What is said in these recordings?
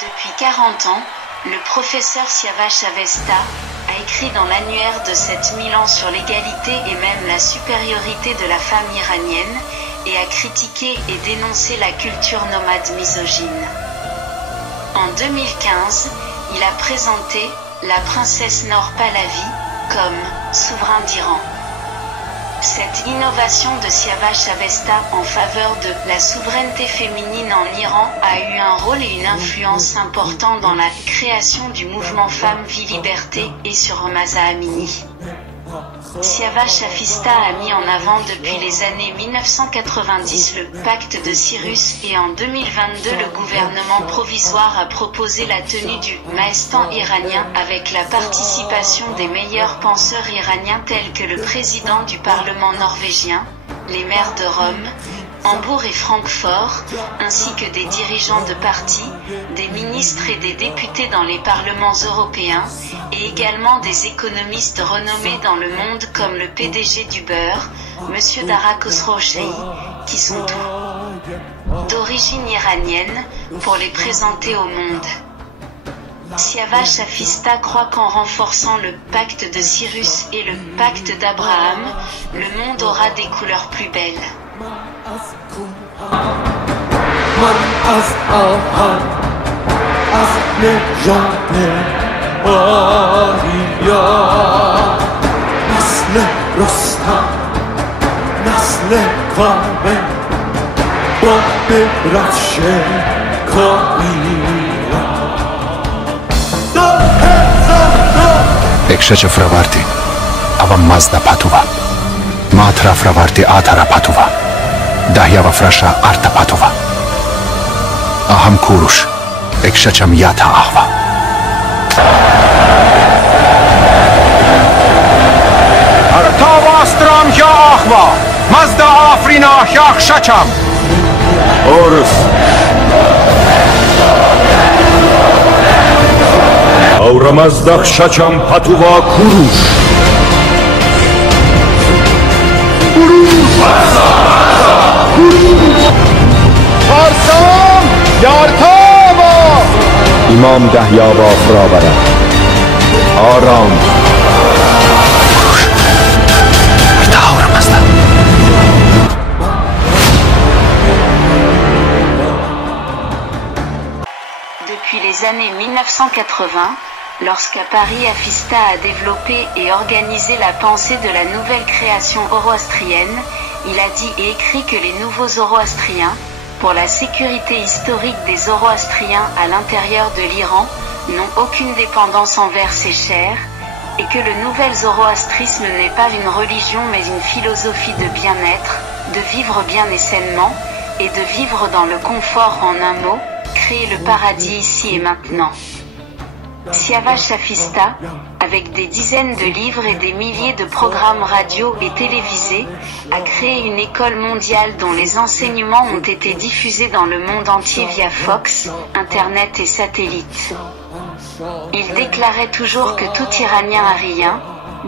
Depuis 40 ans, le professeur Siavash Avesta a écrit dans l'annuaire de 7000 ans sur l'égalité et même la supériorité de la femme iranienne, et a critiqué et dénoncé la culture nomade misogyne. En 2015, il a présenté la princesse Nour Pahlavi comme souverain d'Iran. Cette innovation de Siavash Avesta en faveur de la souveraineté féminine en Iran a eu un rôle et une influence importants dans la création du mouvement Femmes, Vie, Liberté et sur Mahsa Amini. Siavash Avesta a mis en avant depuis les années 1990 le pacte de Cyrus et en 2022 le gouvernement provisoire a proposé la tenue du Maestan iranien avec la participation des meilleurs penseurs iraniens tels que le président du Parlement norvégien, les maires de Rome, Hambourg et Francfort, ainsi que des dirigeants de partis, des ministres et des députés dans les parlements européens, et également des économistes renommés dans le monde comme le PDG d'Uber, M. Dara Khosrowshahi, qui sont tous d'origine iranienne, pour les présenter au monde. Siavash Avesta croit qu'en renforçant le pacte de Cyrus et le pacte d'Abraham, le monde aura des couleurs plus belles. Ekşeçe fravarti, avam mazda patuva, matra fravarti atara patuva, dahyava frasha arta patuva. Aham kurush, ekşeçem yata ahva. Artavastram ya ahva, mazda afrina ya ekşeçem. Orus. Auramazda ekşeçem patuva kurush. Farsam yartava İmam Dahyava fravara. Aram. Depuis les années 1980, lorsqu'à Paris Avesta a développé et organisé la pensée de la nouvelle création zoroastrienne, il a dit et écrit que les nouveaux zoroastriens, pour la sécurité historique des zoroastriens à l'intérieur de l'Iran, n'ont aucune dépendance envers ces chairs, et que le nouvel zoroastrisme n'est pas une religion mais une philosophie de bien-être, de vivre bien et sainement, et de vivre dans le confort en un mot, créer le paradis ici et maintenant. Siavash Avesta, avec des dizaines de livres et des milliers de programmes radio et télévisés, a créé une école mondiale dont les enseignements ont été diffusés dans le monde entier via Fox, Internet et satellite. Il déclarait toujours que tout Iranien arien,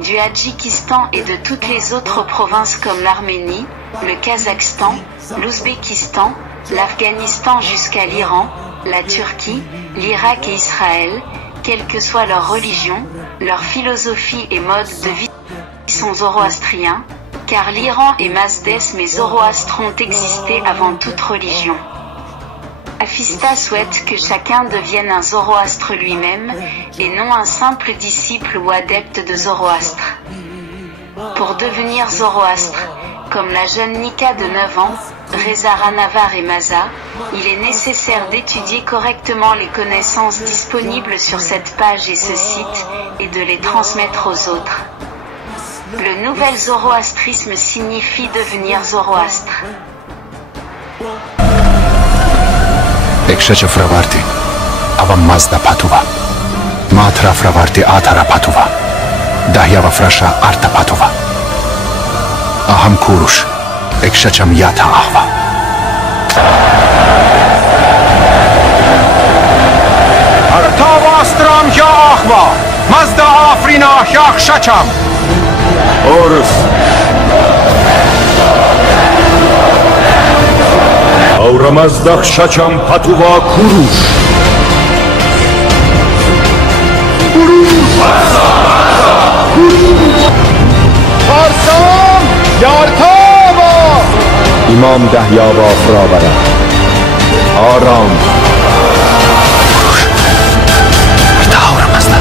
du Hadjikistan et de toutes les autres provinces comme l'Arménie, le Kazakhstan, l'Ouzbékistan, l'Afghanistan jusqu'à l'Iran, la Turquie, l'Irak et Israël, quelle que soit leur religion, leur philosophie et mode de vie sont zoroastriens, car l'Iran est Mazdès mais Zoroastre ont existé avant toute religion. Avesta souhaite que chacun devienne un Zoroastre lui-même, et non un simple disciple ou adepte de Zoroastre. Pour devenir Zoroastre, comme la jeune Nika de 9 ans, Reza Ranavar et Mahsa, il est nécessaire d'étudier correctement les connaissances disponibles sur cette page et ce site, et de les transmettre aux autres. Le nouvel zoroastrisme signifie devenir zoroastre. Ekşeçe fravarti, avam mazda patuva, matra fravarti atara patuva, dahyava frasha arta patuva. Aham kurush, ekşeçem yata ahva. Artavastram ya ahva, mazda afrina ya ekşeçem. Orus. Auramazda ekşeçem patuva kurush. یارتاوا ایمام دهیابا فراورد آرام Taura mazda.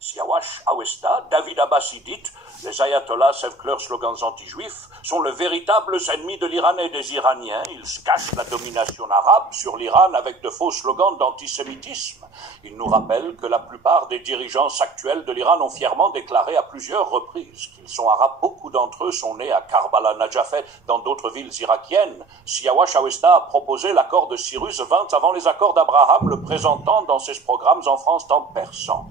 Siawash Awesta, David Abbasidite, les ayatollahs savent que leurs slogans anti-juifs sont le véritable ennemi de l'Iran et des Iraniens. Ils cachent la domination arabe sur l'Iran avec de faux slogans d'antisémitisme. Ils nous rappellent que la plupart des dirigeants actuels de l'Iran ont fièrement déclaré à plusieurs reprises qu'ils sont arabes. Beaucoup d'entre eux sont nés à Karbala, Najaf, dans d'autres villes irakiennes. Siawash Awesta a proposé l'accord de Cyrus 20 avant les accords d'Abraham, le présentant dans ses programmes en France en persan,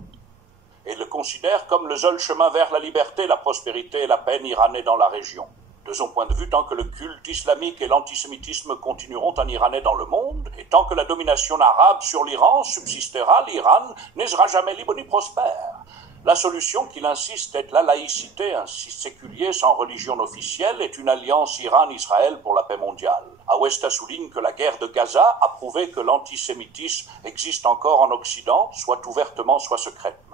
et le considère comme le seul chemin vers la liberté, la prospérité et la paix iranais dans la région. De son point de vue, tant que le culte islamique et l'antisémitisme continueront en iranais dans le monde, et tant que la domination arabe sur l'Iran subsistera, l'Iran ne sera jamais libre ni prospère. La solution qu'il insiste est la laïcité, un séculier sans religion officielle, est une alliance Iran-Israël pour la paix mondiale. Awesta souligne que la guerre de Gaza a prouvé que l'antisémitisme existe encore en Occident, soit ouvertement, soit secrètement.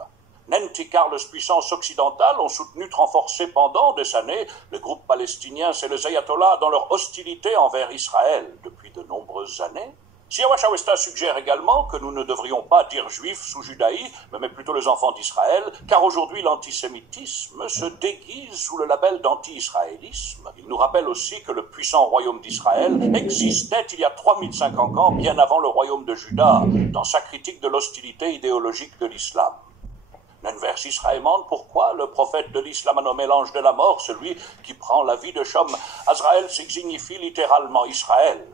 Car les puissances occidentales ont soutenu renforcé pendant des années le groupe palestinien et les ayatollahs dans leur hostilité envers Israël depuis de nombreuses années. Siawash Awesta suggère également que nous ne devrions pas dire juifs sous judaïsme, mais plutôt les enfants d'Israël, car aujourd'hui l'antisémitisme se déguise sous le label d'anti-israélisme. Il nous rappelle aussi que le puissant royaume d'Israël existait il y a 3050 ans, bien avant le royaume de Juda, dans sa critique de l'hostilité idéologique de l'islam. Nenvers Israël demande pourquoi le prophète de l'islam a nommé l'ange de la mort, celui qui prend la vie de Shom. Azraël signifie littéralement Israël.